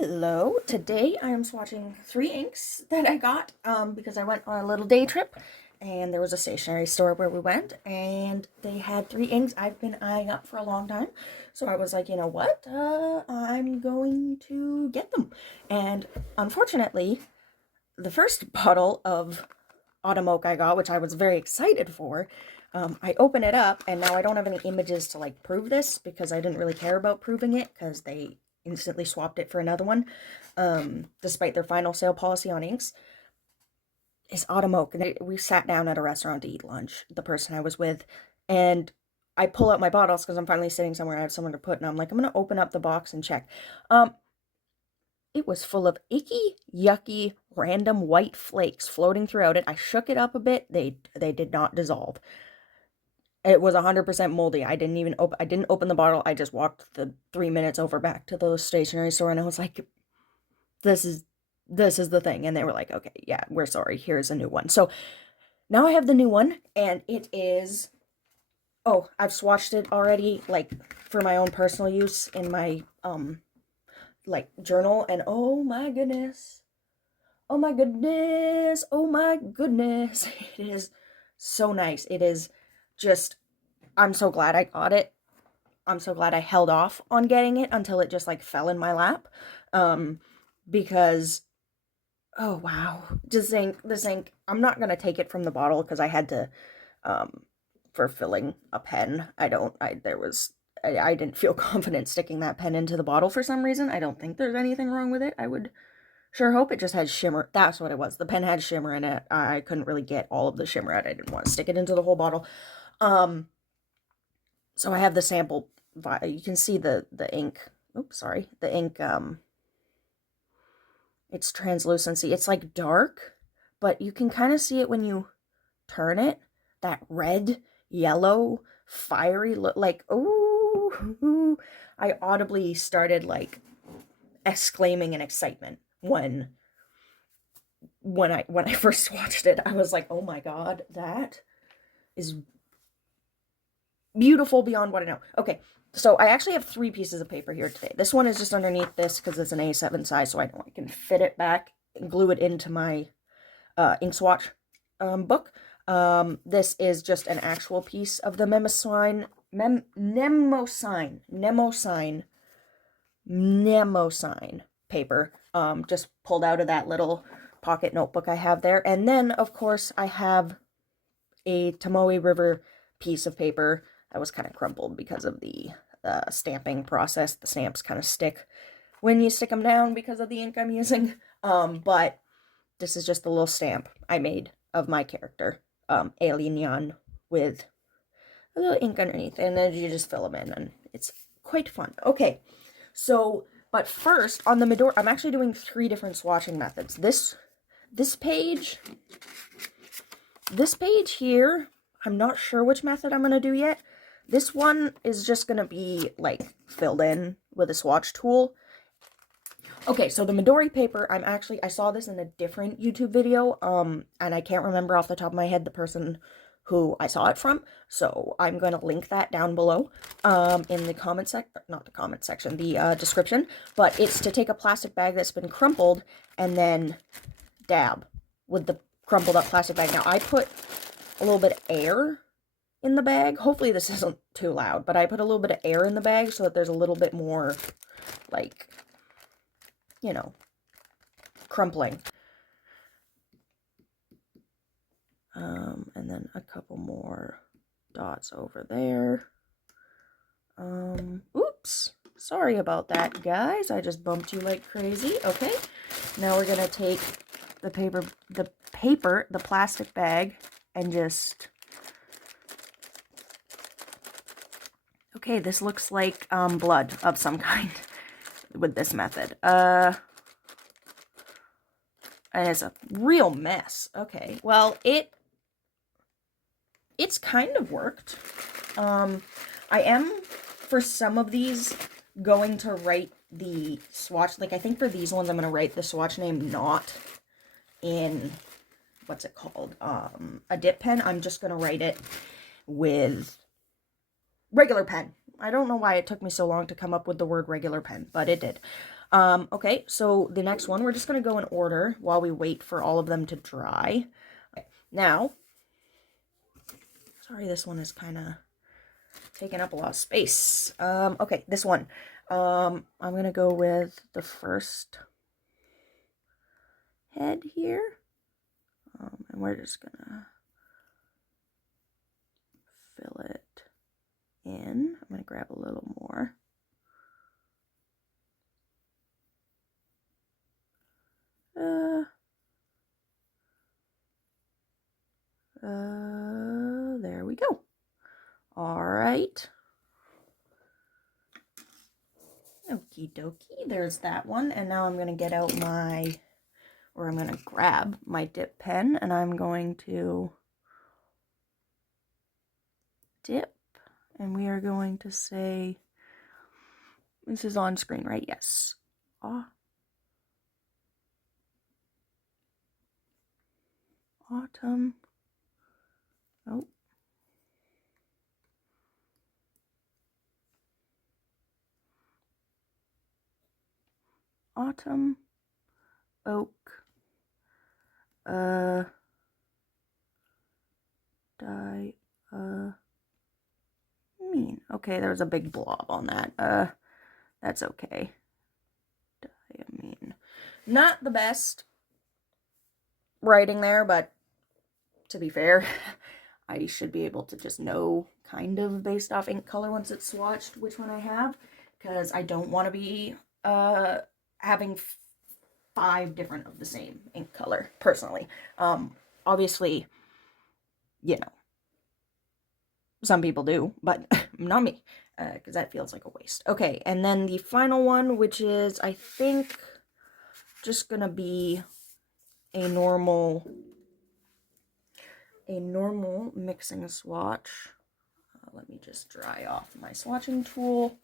Hello, today I am swatching 3 inks that I got because I went on a little day trip and there was a stationery store where we went and they had 3 inks I've been eyeing up for a long time. So I was like, you know what? I'm going to get them. And unfortunately, the first bottle of Autumn Oak I got, which I was very excited for, I open it up and now I don't have any images to like prove this because I didn't really care about proving it because they instantly swapped it for another one, despite their final sale policy on inks. Is Autumn Oak. And we sat down at a restaurant to eat lunch, the person I was with, and I pull out my bottles because I'm finally sitting somewhere I have somewhere to put, and I'm like, I'm going to open up the box and check. It was full of icky, yucky, random white flakes floating throughout it. I shook it up a bit. They did not dissolve. It was 100% moldy. I didn't open the bottle. I just walked the 3 minutes over back to the stationery store and I was like, this is the thing. And they were like, okay, yeah, we're sorry. Here's a new one. So now I have the new one and it is, oh, I've swatched it already, like for my own personal use in my, like journal. And oh my goodness. Oh my goodness. Oh my goodness. It is so nice. It is just, I'm so glad I got it. I'm so glad I held off on getting it until it just like fell in my lap. Because, oh wow, just this ink, I'm not going to take it from the bottle because I had to, for filling a pen. I didn't feel confident sticking that pen into the bottle for some reason. I don't think there's anything wrong with it. I would sure hope. It just had shimmer. That's what it was. The pen had shimmer in it. I couldn't really get all of the shimmer out. I didn't want to stick it into the whole bottle. So I have the sample. You can see the ink. Oops, sorry. The ink, its translucency. It's like dark, but you can kind of see it when you turn it. That red, yellow, fiery look. Like, ooh. I audibly started like exclaiming in excitement when I first watched it. I was like, oh my god, that is beautiful beyond what I know. Okay, so I actually have 3 pieces of paper here today. This one is just underneath this because it's an A7 size, so I know I can fit it back and glue it into my ink swatch book. This is just an actual piece of the Mnemosine paper, just pulled out of that little pocket notebook I have there. And then, of course, I have a Tomoe River piece of paper that was kind of crumpled because of the stamping process. The stamps kind of stick when you stick them down because of the ink I'm using. But this is just a little stamp I made of my character, Alien, with a little ink underneath. And then you just fill them in, and it's quite fun. Okay, so, but first, on the Midori, I'm actually doing 3 different swatching methods. This page here, I'm not sure which method I'm going to do yet. This one is just going to be, like, filled in with a swatch tool. Okay, so the Midori paper, I saw this in a different YouTube video, and I can't remember off the top of my head the person who I saw it from, so I'm going to link that down below, in the comment section, the description, but it's to take a plastic bag that's been crumpled, and then dab with the crumpled up plastic bag. Now, I put a little bit of air in the bag. Hopefully this isn't too loud, but I put a little bit of air in the bag so that there's a little bit more, like, you know, crumpling. And then a couple more dots over there. Oops. Sorry about that, guys. I just bumped you like crazy. Okay. Now we're going to take the plastic bag, and just... Okay, this looks like blood of some kind with this method. And it's a real mess. Okay, well, it's kind of worked. I am, for some of these, going to write the swatch. Like, I think for these ones, I'm going to write the swatch name not in, what's it called? A dip pen. I'm just going to write it with regular pen. I don't know why it took me so long to come up with the word regular pen, but it did. Okay, so the next one, we're just going to go in order while we wait for all of them to dry. Okay, now, sorry, this one is kind of taking up a lot of space. Okay, this one. I'm going to go with the first head here. And we're just going to fill it in. I'm going to grab a little more. There we go. All right. Okie dokie, there's that one. And now I'm going to get out I'm going to grab my dip pen and I'm going to dip. And we are going to say, this is on screen, right? Yes. Autumn. Oh. Autumn. Oak. Diamine. Okay, there's a big blob on that. That's okay. Diamine. Not the best writing there, but to be fair, I should be able to just know kind of based off ink color once it's swatched which one I have, because I don't want to be having 5 different of the same ink color, personally. Obviously, you know, some people do, but not me, because that feels like a waste. Okay, and then the final one, which is, I think, just gonna be a normal mixing swatch. Let me just dry off my swatching tool.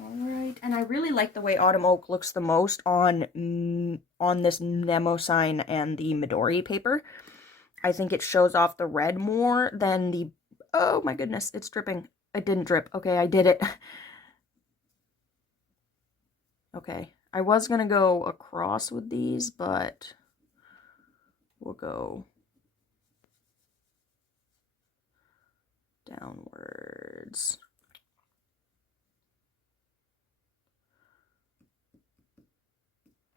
Alright, and I really like the way Autumn Oak looks the most on this Nemo sign and the Midori paper. I think it shows off the red more than the... Oh my goodness, it's dripping. It didn't drip. Okay, I did it. Okay, I was gonna go across with these, but we'll go downwards.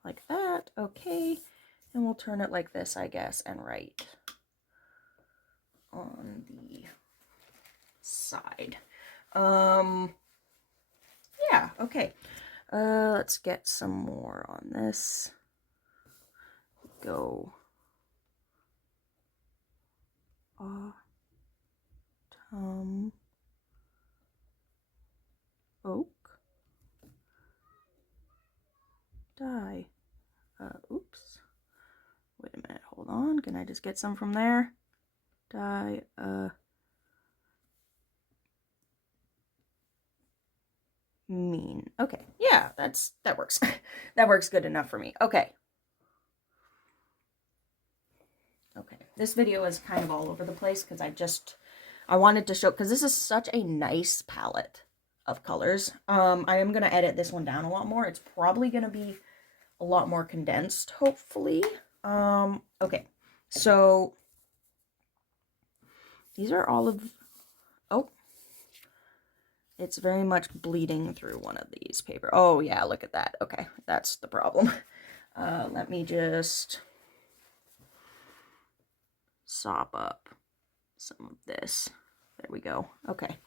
Like that, okay. And we'll turn it like this, I guess, and write on the side. Yeah, okay. Let's get some more on this. Go Autumn Oak. Die. Oops. Wait a minute, hold on. Can I just get some from there? Die, mean. Okay, yeah, that works. That works good enough for me. Okay. Okay, this video is kind of all over the place because I wanted to show, because this is such a nice palette of colors. I am going to edit this one down a lot more. It's probably going to be a lot more condensed, hopefully. Okay, so these are all of, oh, it's very much bleeding through one of these paper. Oh yeah, look at that. Okay, that's the problem. Let me just sop up some of this. There we go. Okay.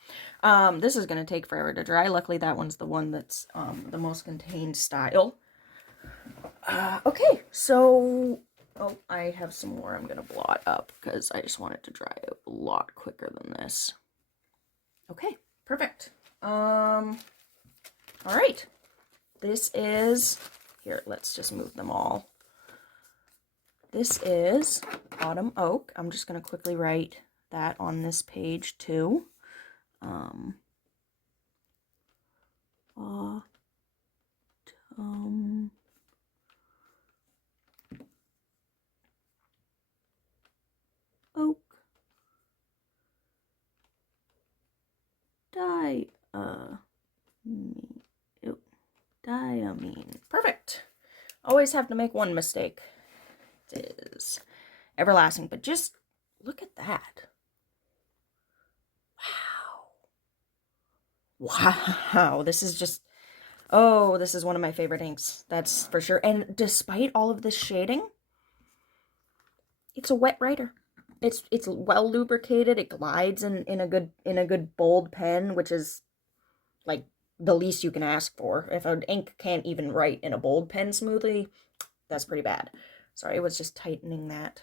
This is going to take forever to dry. Luckily, that one's the one that's the most contained style. Okay, so... Oh, I have some more I'm going to blot up because I just want it to dry a lot quicker than this. Okay, perfect. All right. This is... Here, let's just move them all. This is Autumn Oak. I'm just going to quickly write that on this page too. Autumn Oak. Die. Diamine. Perfect. Always have to make one mistake. It is everlasting, but just look at that. Wow. This is just, oh, this is one of my favorite inks. That's for sure. And despite all of this shading, it's a wet writer. It's well lubricated. It glides in a good bold pen, which is like the least you can ask for. If an ink can't even write in a bold pen smoothly, that's pretty bad. Sorry, it was just tightening that.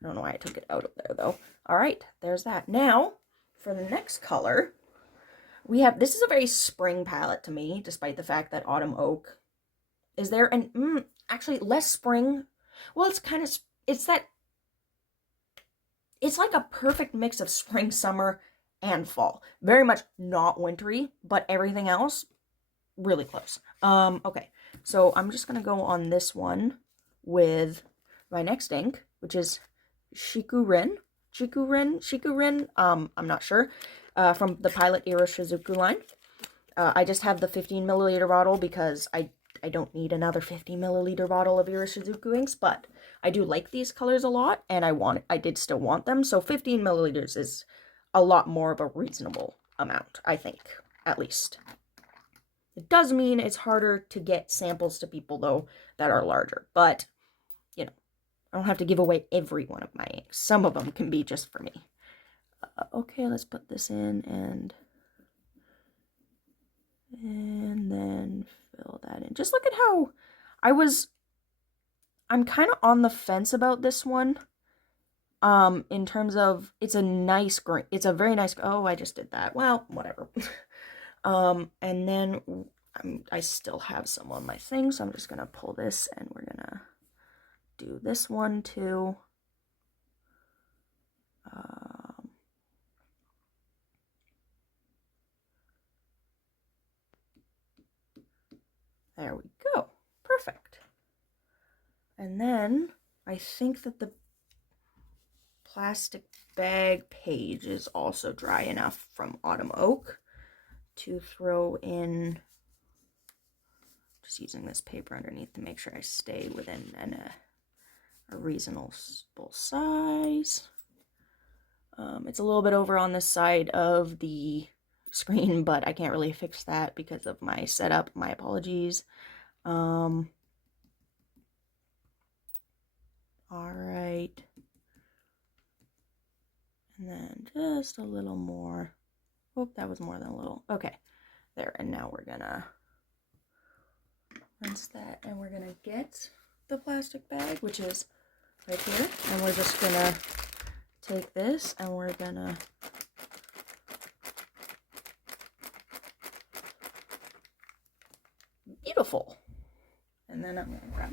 I don't know why I took it out of there though. All right, there's that. Now, for the next color, we have, this is a very spring palette to me, despite the fact that Autumn Oak is there. And actually less spring. Well, it's kind of, it's like a perfect mix of spring, summer, and fall. Very much not wintry, but everything else really close. Okay, so I'm just gonna go on this one with my next ink, which is Shikurin. I'm not sure. From the Pilot Era Shizuku line. I just have the 15 milliliter bottle because I don't need another 50 milliliter bottle of Era Shizuku inks, but I do like these colors a lot, and I did still want them, so 15 milliliters is a lot more of a reasonable amount, I think, at least. It does mean it's harder to get samples to people, though, that are larger, but, you know, I don't have to give away every one of my inks. Some of them can be just for me. Okay, let's put this in and then fill that in. Just look at how I'm kind of on the fence about this one. In terms of, it's a nice green. It's a very nice, oh, I just did that. Well, whatever. And then I still have some on my thing, so I'm just gonna pull this and we're gonna do this one too. There we go. Perfect. And then I think that the plastic bag page is also dry enough from Autumn Oak to throw in, just using this paper underneath to make sure I stay within a reasonable size. It's a little bit over on this side of the screen, but I can't really fix that because of my setup. My apologies. All right. And then just a little more. Oh, that was more than a little. Okay, there. And now we're gonna rinse that, and we're gonna get the plastic bag, which is right here, and we're just gonna take this and we're gonna beautiful. And then I'm gonna grab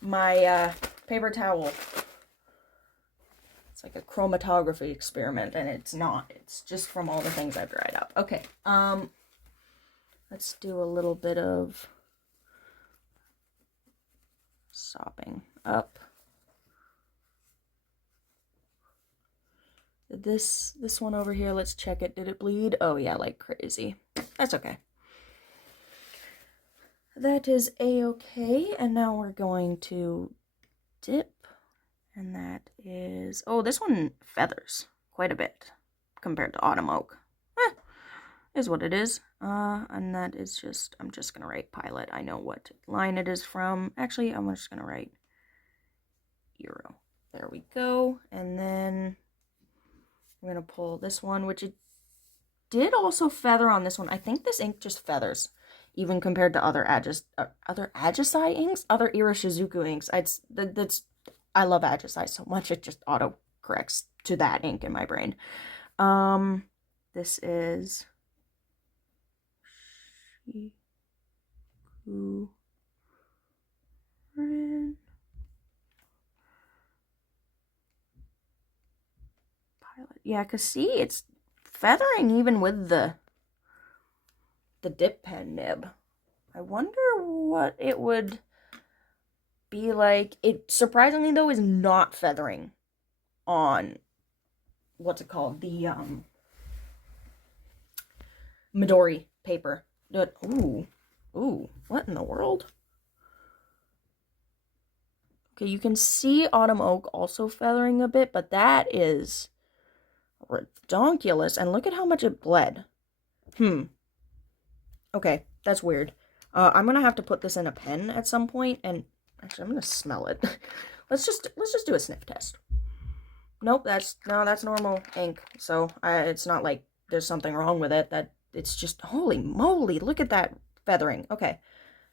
my paper towel. It's like a chromatography experiment, and it's not. It's just from all the things I've dried up. Okay, let's do a little bit of sopping up. This one over here, let's check it. Did it bleed? Oh yeah, like crazy. That's okay. That is a-okay, and now we're going to dip, and that is, oh, this one feathers quite a bit compared to Autumn Oak. Is what it is. And that is just, I'm just gonna write Pilot. I know what line it is from. Actually, I'm just gonna write Euro. There we go. And then I'm gonna pull this one, which it did also feather on this one. I think this ink just feathers, even compared to other Ajisai inks, other Era Shizuku inks. I love Ajisai so much, it just auto corrects to that ink in my brain. This is Shikurin. Pilot. Yeah, cause see, it's feathering even with the dip pen nib. I wonder what it would be like. It surprisingly though is not feathering on what's it called, the Midori paper. Ooh. Ooh. What in the world? Okay, you can see Autumn Oak also feathering a bit, but that is redonkulous. And look at how much it bled. Okay, that's weird. I'm gonna have to put this in a pen at some point, and actually, I'm gonna smell it. let's just do a sniff test. Nope, that's normal ink. So it's not like there's something wrong with it. That it's just holy moly, look at that feathering. Okay,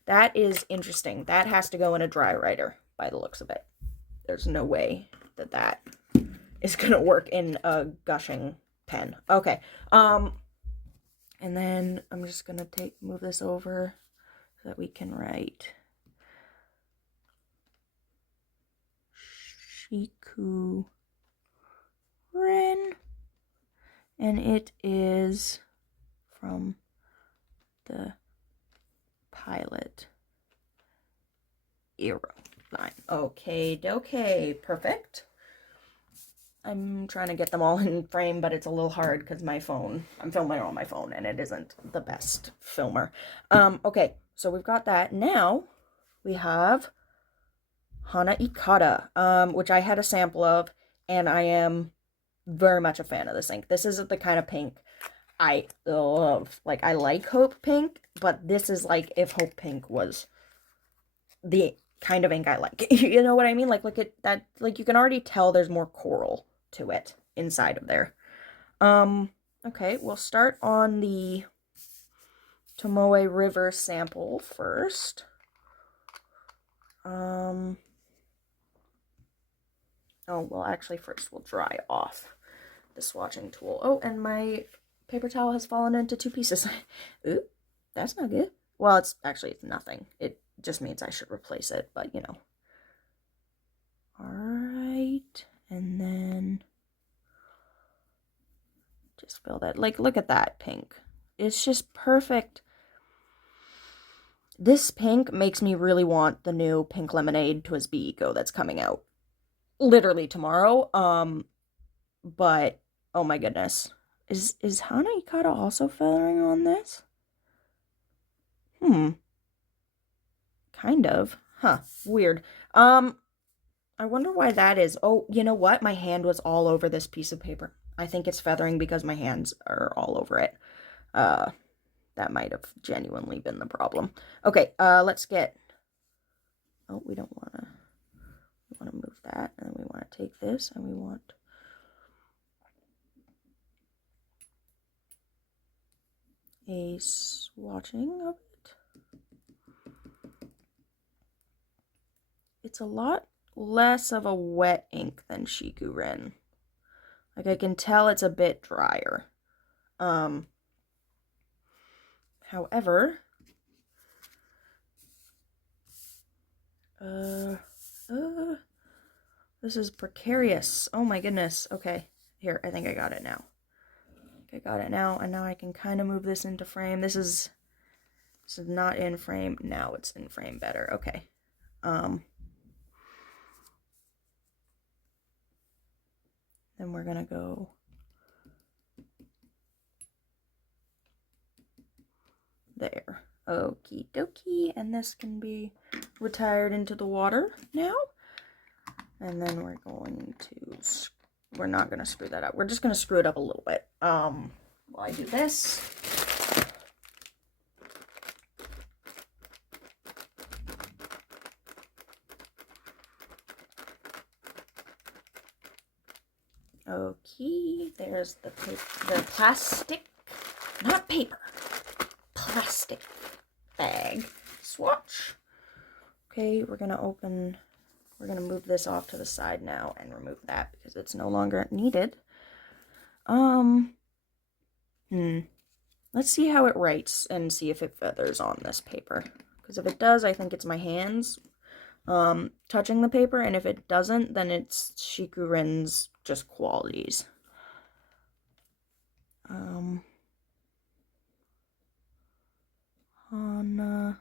that is interesting. That has to go in a dry writer by the looks of it. There's no way that is gonna work in a gushing pen. Okay, and then I'm just gonna move this over so that we can write Shiku Ren, and it is from the Pilot Aero line. Okay, perfect. I'm trying to get them all in frame, but it's a little hard because my phone, I'm filming on my phone and it isn't the best filmer. Okay, so we've got that. Now we have Hana Ikata, which I had a sample of, and I am very much a fan of this ink. This isn't the kind of pink I love. Like, I like Hope Pink, but this is like if Hope Pink was the kind of ink I like. You know what I mean? Like, look at that. Like, you can already tell there's more coral to it inside of there. Okay, we'll start on the Tomoe River sample first. Oh, well, actually, first we'll dry off the swatching tool. Oh, and my paper towel has fallen into 2 pieces. Ooh, that's not good. Well, it's nothing. It just means I should replace it, but you know. Alright, and then just fill that. Like, look at that pink. It's just perfect. This pink makes me really want the new Pink Lemonade Twisby Eco that's coming out literally tomorrow. But oh my goodness. Is Hana Ikata also feathering on this? Kind of. Huh. Weird. I wonder why that is. Oh, you know what? My hand was all over this piece of paper. I think it's feathering because my hands are all over it. That might have genuinely been the problem. Okay, let's get... Oh, we don't want to... We want to move that, and then we want to take this, and we want... a swatching of it. It's a lot less of a wet ink than Shiku Ren. Like, I can tell it's a bit drier. However, this is precarious. Oh my goodness. Okay, here, I think I got it now. I got it now, and now I can kind of move this into frame. This is not in frame. Now it's in frame better. Okay. Then we're gonna go there. Okie dokie, and this can be retired into the water now. And then we're going to, we're not gonna screw that up. We're just gonna screw it up a little bit. While I do this. Okay, there's the plastic, not paper, plastic bag swatch. Okay, we're gonna move this off to the side now and remove that because it's no longer needed. Let's see how it writes and see if it feathers on this paper. Because if it does, I think it's my hands touching the paper, and if it doesn't, then it's Shiku Ren's just qualities. Hana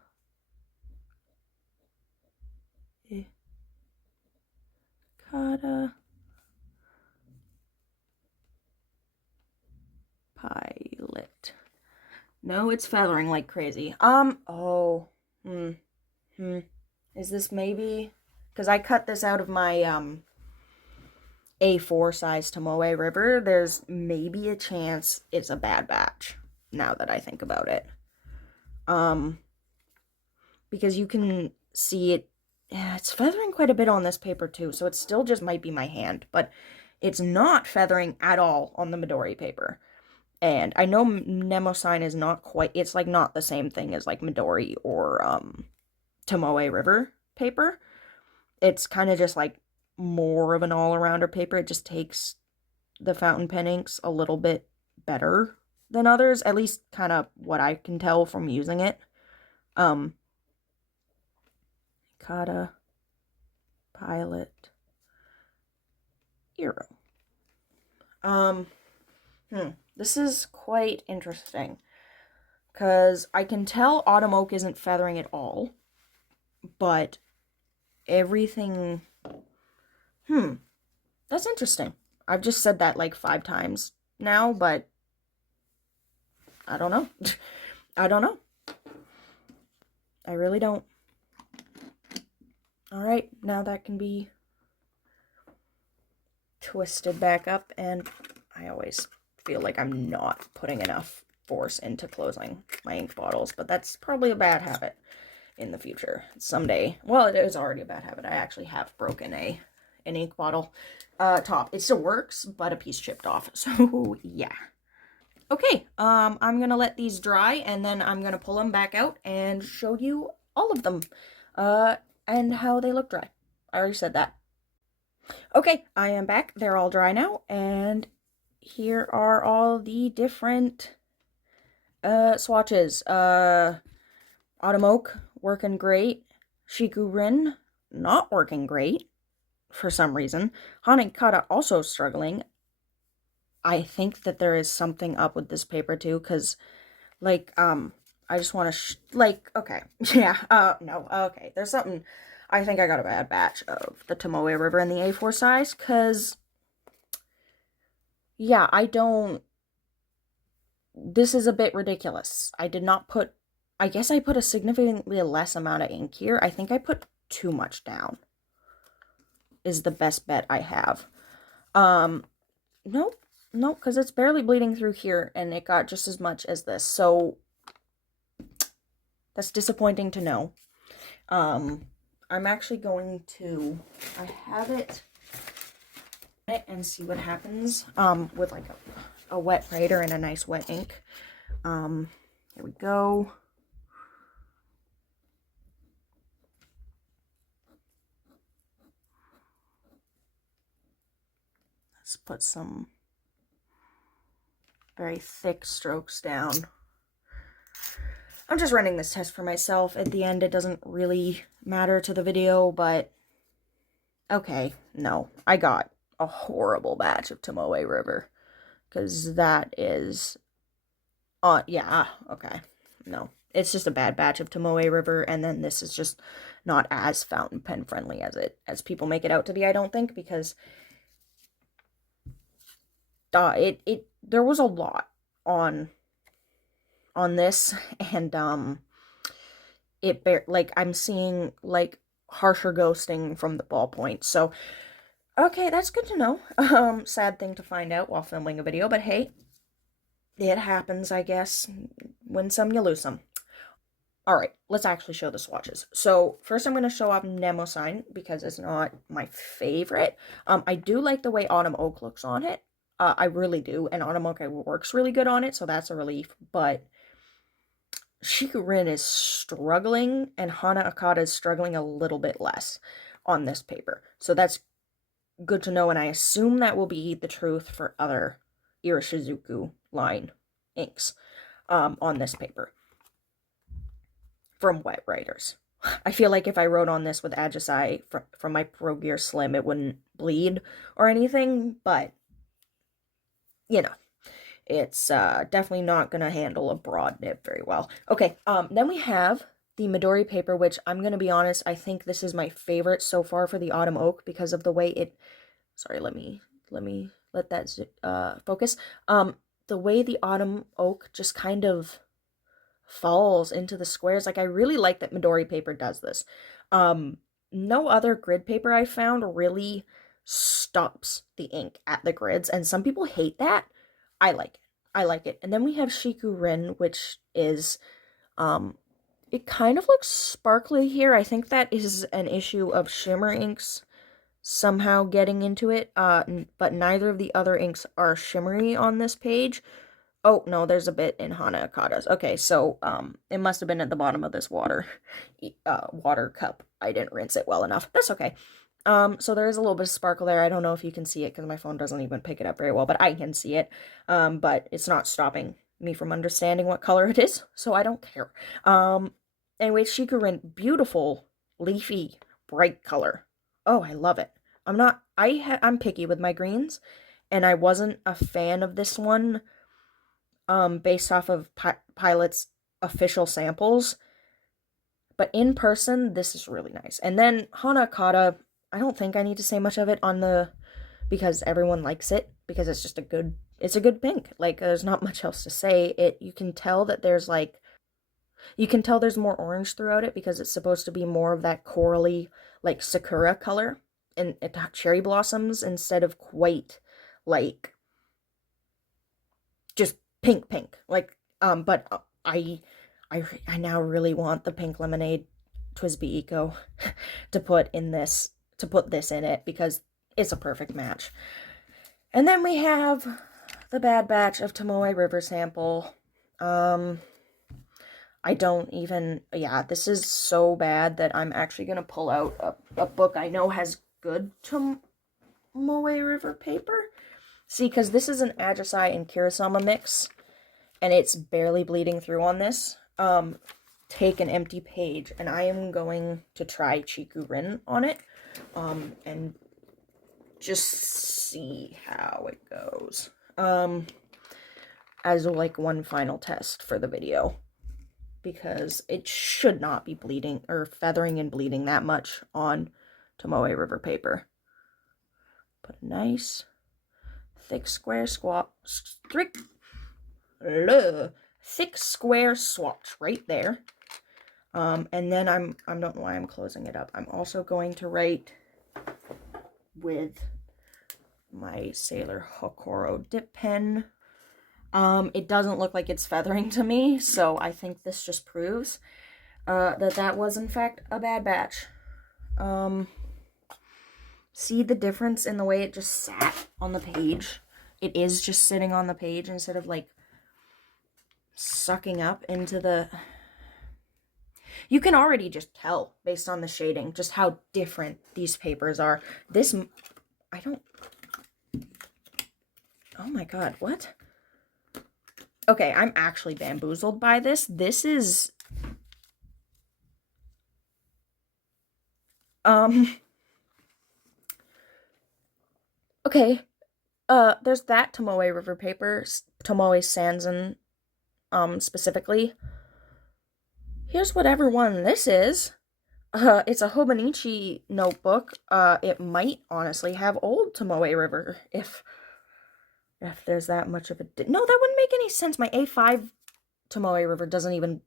Ikata Pilot No, it's feathering like crazy. Oh, is this maybe? Because I cut this out of my, A4 size Tomoe River. There's maybe a chance it's a bad batch, now that I think about it. Because you can see it, yeah, it's feathering quite a bit on this paper too, so it still just might be my hand, but it's not feathering at all on the Midori paper. And I know Mnemosine is not quite, it's like not the same thing as like Midori or Tomoe River paper. It's kind of just like more of an all-arounder paper. It just takes the fountain pen inks a little bit better than others, at least kind of what I can tell from using it. Kata, Pilot, Hero. This is quite interesting, because I can tell Autumn Oak isn't feathering at all, but everything, that's interesting. I've just said that like 5 times now, but I don't know. I don't know. I really don't. Alright, now that can be twisted back up, and I always feel like I'm not putting enough force into closing my ink bottles, but that's probably a bad habit in the future. Someday, well, it is already a bad habit. I actually have broken an ink bottle top. It still works, but a piece chipped off, so yeah. Okay, I'm gonna let these dry, and then I'm gonna pull them back out and show you all of them, and how they look dry. I already said that. Okay, I am back. They're all dry now, and here are all the different swatches. Autumn Oak, working great. Shikurin, not working great for some reason. Hanekata also struggling. I think that there is something up with this paper too, because, like, I just want to, okay, yeah, no, okay, there's something. I think I got a bad batch of the Tomoe River in the A4 size, because, yeah, this is a bit ridiculous. I did not put, I guess I put a significantly less amount of ink here. I think I put too much down, is the best bet I have. Nope, because it's barely bleeding through here, and it got just as much as this, so that's disappointing to know. I'm actually going to, I have it, and see what happens, with like a wet writer and a nice wet ink. Here we go. Let's put some very thick strokes down. I'm just running this test for myself. At the end, it doesn't really matter to the video, but okay, no. I got a horrible batch of Tomoe River, because that is, yeah, okay, no. It's just a bad batch of Tomoe River, and then this is just not as fountain pen friendly as people make it out to be, I don't think, because there was a lot on this, and I'm seeing like harsher ghosting from the ballpoint, so okay, that's good to know. Sad thing to find out while filming a video, but hey, it happens, I guess. Win some, you lose some. Alright, let's actually show the swatches. So, first I'm going to show off Mnemosine, because it's not my favorite. I do like the way Autumn Oak looks on it. I really do, and Autumn Oak works really good on it, so that's a relief, but Shikurin is struggling, and Hana Akata is struggling a little bit less on this paper. So that's good to know, and I assume that will be the truth for other Irishizuku line inks on this paper from wet writers. I feel like if I wrote on this with Ajisai from my Pro Gear Slim, it wouldn't bleed or anything, but, you know, it's definitely not going to handle a broad nib very well. Okay, then we have the Midori paper, which I'm going to be honest, I think this is my favorite so far for the Autumn Oak, because of the way it, sorry, let me let that focus. The way the Autumn Oak just kind of falls into the squares. Like, I really like that Midori paper does this. No other grid paper I found really stops the ink at the grids, and some people hate that. I like it. I like it. And then we have Shiku Rin, which is, it kind of looks sparkly here. I think that is an issue of shimmer inks somehow getting into it, but neither of the other inks are shimmery on this page. Oh, no, there's a bit in Hana Akata's. Okay, so, it must have been at the bottom of this water cup. I didn't rinse it well enough. That's okay. So there is a little bit of sparkle there. I don't know if you can see it because my phone doesn't even pick it up very well, but I can see it. But it's not stopping me from understanding what color it is, so I don't care. Anyway, Shikurin, beautiful, leafy, bright color. Oh, I love it. I'm picky with my greens, and I wasn't a fan of this one, based off of Pilot's official samples. But in person, this is really nice. And then Hanakata, I don't think I need to say much of it because everyone likes it, because it's just it's a good pink. Like, there's not much else to say. You can tell that there's more orange throughout it because it's supposed to be more of that corally, like, sakura color and cherry blossoms instead of quite, like, just pink. Like, but I now really want the pink lemonade TWSBI Eco to put this in it because it's a perfect match. And then we have the Bad Batch of Tomoe River sample. This is so bad that I'm actually going to pull out a book I know has good Tomoe River paper. See, because this is an Ajisai and Kirasama mix, and it's barely bleeding through on this. Take an empty page, and I am going to try Chiku Rin on it, and just see how it goes, as like one final test for the video, because it should not be bleeding, or feathering and bleeding that much on Tomoe River paper. Put a nice, thick square thick square swatch right there. And then I don't know why I'm closing it up. I'm also going to write with my Sailor Hokoro dip pen. It doesn't look like it's feathering to me, so I think this just proves that was in fact a bad batch. See the difference in the way it just sat on the page? It is just sitting on the page instead of, like, sucking up into the... You can already just tell, based on the shading, just how different these papers are. This... Oh my god, what? Okay, I'm actually bamboozled by this. This is... Okay, there's that Tomoe River paper, Tomoe Sanzen, specifically. Here's whatever one this is. It's a Hobonichi notebook. It might honestly have old Tomoe River, if there's that much of a... No, that wouldn't make any sense. My A5 Tomoe River doesn't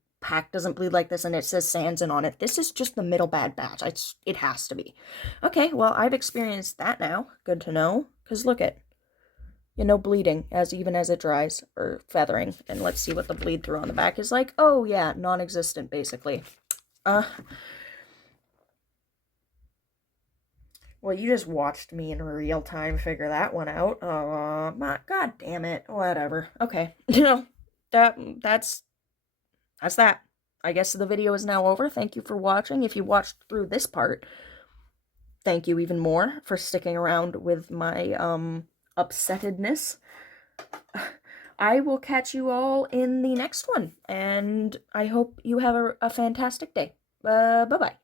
bleed like this, and it says Sanzen on it. This is just the middle bad batch. It has to be. Okay, well, I've experienced that now. Good to know. Because look at... bleeding, even as it dries, or feathering. And let's see what the bleed through on the back is like. Oh, yeah, non-existent, basically. Well, you just watched me in real time figure that one out. God damn it. Whatever. Okay. That's that. I guess the video is now over. Thank you for watching. If you watched through this part, thank you even more for sticking around with my, upsettedness. I will catch you all in the next one, and I hope you have a fantastic day. Bye-bye.